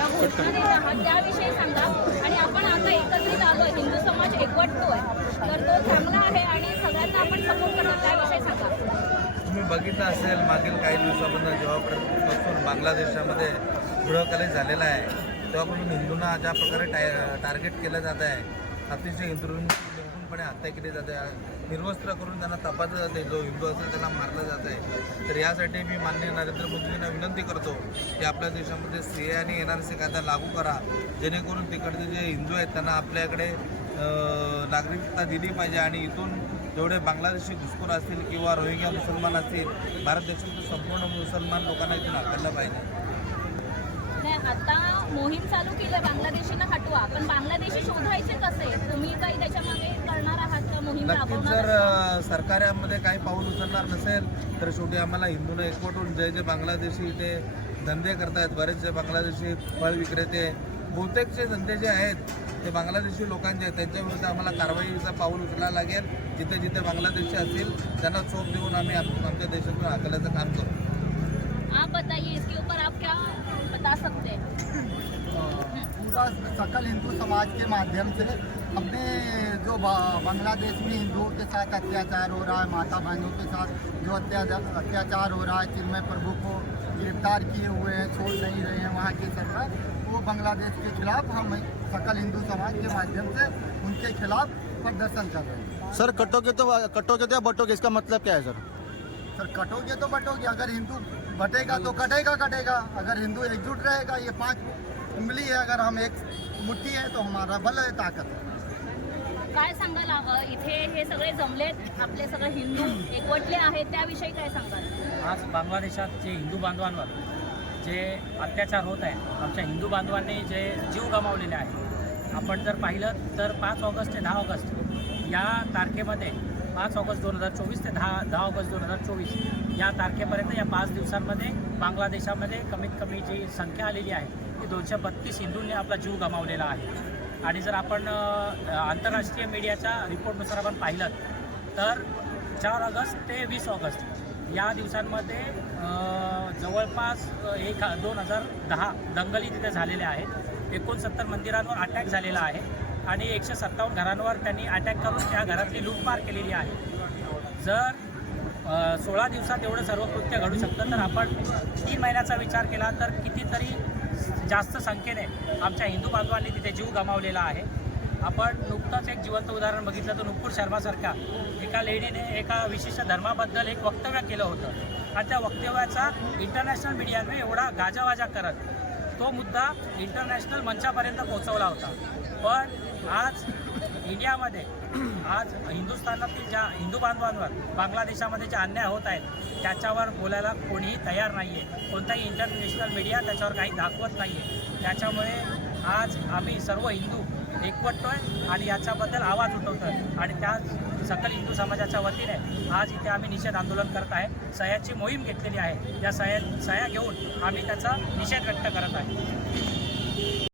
आहात त्याविषयी सांगा. आणि आपण आता एकत्रित हिंदू समाज एकवटतोय. तर तो चांगला आहे आणि सगळ्यांना आपण सपोर्ट त्याविषयी सांगा. तुम्ही बघितलं असेल मागील काही दिवसापासून जेव्हापासून बांगलादेशामध्ये गृहकलेश झालेला आहे तेव्हापासून हिंदूंना ज्या प्रकारे टाय टार्गेट केलं जात आहे अतिशय हिंदू निर्गुणपणे हत्या केली जाते. निर्वस्त्र करून त्यांना तपासलं जाते. जो हिंदू असेल त्याला मारलं जात आहे तर यासाठी मी माननीय नरेंद्र मोदींना विनंती करतो की आपल्या देशामध्ये सी ए आणि एन आर सी कायदा लागू करा. जेणेकरून तिकडचे जे हिंदू आहेत त्यांना आपल्याकडे नागरिकता दिली पाहिजे आणि इथून जेवढे बांगलादेशी घुसखोर असतील किंवा रोहिंग्या मुसलमान असतील भारत देशातील संपूर्ण मुसलमान लोकांना इथून हाकललं पाहिजे. नाही आता मोहीम चालू केली बांगलादेशींना हटवा. पण बांगलादेशी शोधायचे कसे तुम्ही काही त्याच्यामागे करणार आहात का मोहीम नक्कीच जर सरकार यामध्ये काही पाऊल उचलणार नसेल तर शेवटी आम्हाला हिंदूंना एकवटून जे जे बांगलादेशी इथे धंदे करतायत. बरेचसे बांगलादेशी फळ विक्रेते बहुतेकचे धंदे जे आहेत ते बांगलादेशी लोकांचे आहेत. त्यांच्याविरुद्ध आम्हाला कारवाईचा पाऊल उचलायला लागेल. जिथे जिथे बांगलादेशी असतील त्यांना चोप देऊन आम्ही आमच्या देशातून हाकलायचं काम करू. आप बताइए इसके ऊपर आप क्या बता सकते हैं? पूरा सकल हिंदू समाज के माध्यम से अपने जो बांग्लादेश में हिंदुओं के साथ अत्याचार हो रहा है माता बहनों के साथ जो अत्याचार हो रहा है चिन्मय प्रभु को गिरफ़्तार किए हुए हैं छोड़ नहीं रहे हैं वहाँ की सरकार वो बांग्लादेश के खिलाफ हम सकल हिंदू समाज के माध्यम से उनके खिलाफ प्रदर्शन कर रहे हैं। सर कटोगे तो कटोगे तो बटोगे? इसका मतलब क्या है सर? सर कटोगे तो बटोगे। अगर हिंदू बटेगा तो कटेगा कटेगा। अगर हिंदू एकजुट रहेगा ये पाँच उंगली है अगर हम एक मुट्ठी है तो हमारा बल है ताकत। है काय सांगाल अ, इथे हे सगळे जमलेत आपले सगळे हिंदू एकवटले आहेत त्याविषयी काय सांगाल? आज बांगलादेशात जे हिंदू बांधवांवर जे अत्याचार होत आहे आमच्या हिंदू बांधवांनी जे जीव गमावलेले आहे आपण जर पाहिलं तर पाच ऑगस्ट ते दहा ऑगस्ट या तारखेमध्ये पाच ऑगस्ट दोन हजार चोवीस ते दहा दहा ऑगस्ट दोन हजार चोवीस या तारखेपर्यंत या पाच दिवसांमध्ये बांगलादेशामध्ये कमीत कमी जी संख्या आलेली आहे ती दोनशे बत्तीस हिंदूंनी आपला जीव गमावलेला आहे. आणि जर आपण आंतरराष्ट्रीय मीडियाच्या रिपोर्टनुसार आपण पाहिलं तर चार ऑगस्ट ते वीस ऑगस्ट या दिवसांमध्ये जवळपास एक दोन हजार दहा दंगली तिथे झालेल्या आहेत. एकोणसत्तर मंदिरांवर अटॅक झालेला आहे. आणि एकशे सत्तावन्न घरांवर त्यांनी अटॅक करून त्या घरातली लूटमार केलेली आहे. जर सोळा दिवसात एवढं सर्व कृत्य घडू शकतं तर आपण तीन महिन्याचा विचार केला तर कितीतरी जास्त संख्येने आमच्या हिंदू बांधवांनी तिथे जीव गमावलेला आहे. आपण नुकतंच एक जिवंत उदाहरण बघितलं तर नुपूर शर्मासारख्या एका लेडीने एका विशिष्ट धर्माबद्दल एक वक्तव्य केलं होतं. आणि त्या वक्तव्याचा इंटरनॅशनल मीडियाने एवढा गाजावाजा करत तो मुद्दा इंटरनॅशनल मंचापर्यंत पोहोचवला होता. पण आज इंडियामध्ये आज हिंदुस्थानातील ज्या हिंदू बांधवांवर बांगलादेशामध्ये जे अन्याय होत आहेत त्याच्यावर बोलायला कोणीही तयार नाही आहे कोणताही इंटरनॅशनल मीडिया त्याच्यावर काही दाखवत नाही आहे त्याच्यामुळे आज आम्ही सर्व हिंदू एकवटतोय आणि याच्याबद्दल आवाज उठवतो आहे आणि त्या सकल हिंदू समाजाच्या वतीने आज इथे आम्ही निषेध आंदोलन करत आहे. सह्याची मोहीम घेतलेली आहे. या सह्या सह्या घेऊन आम्ही त्याचा निषेध व्यक्त करत आहे.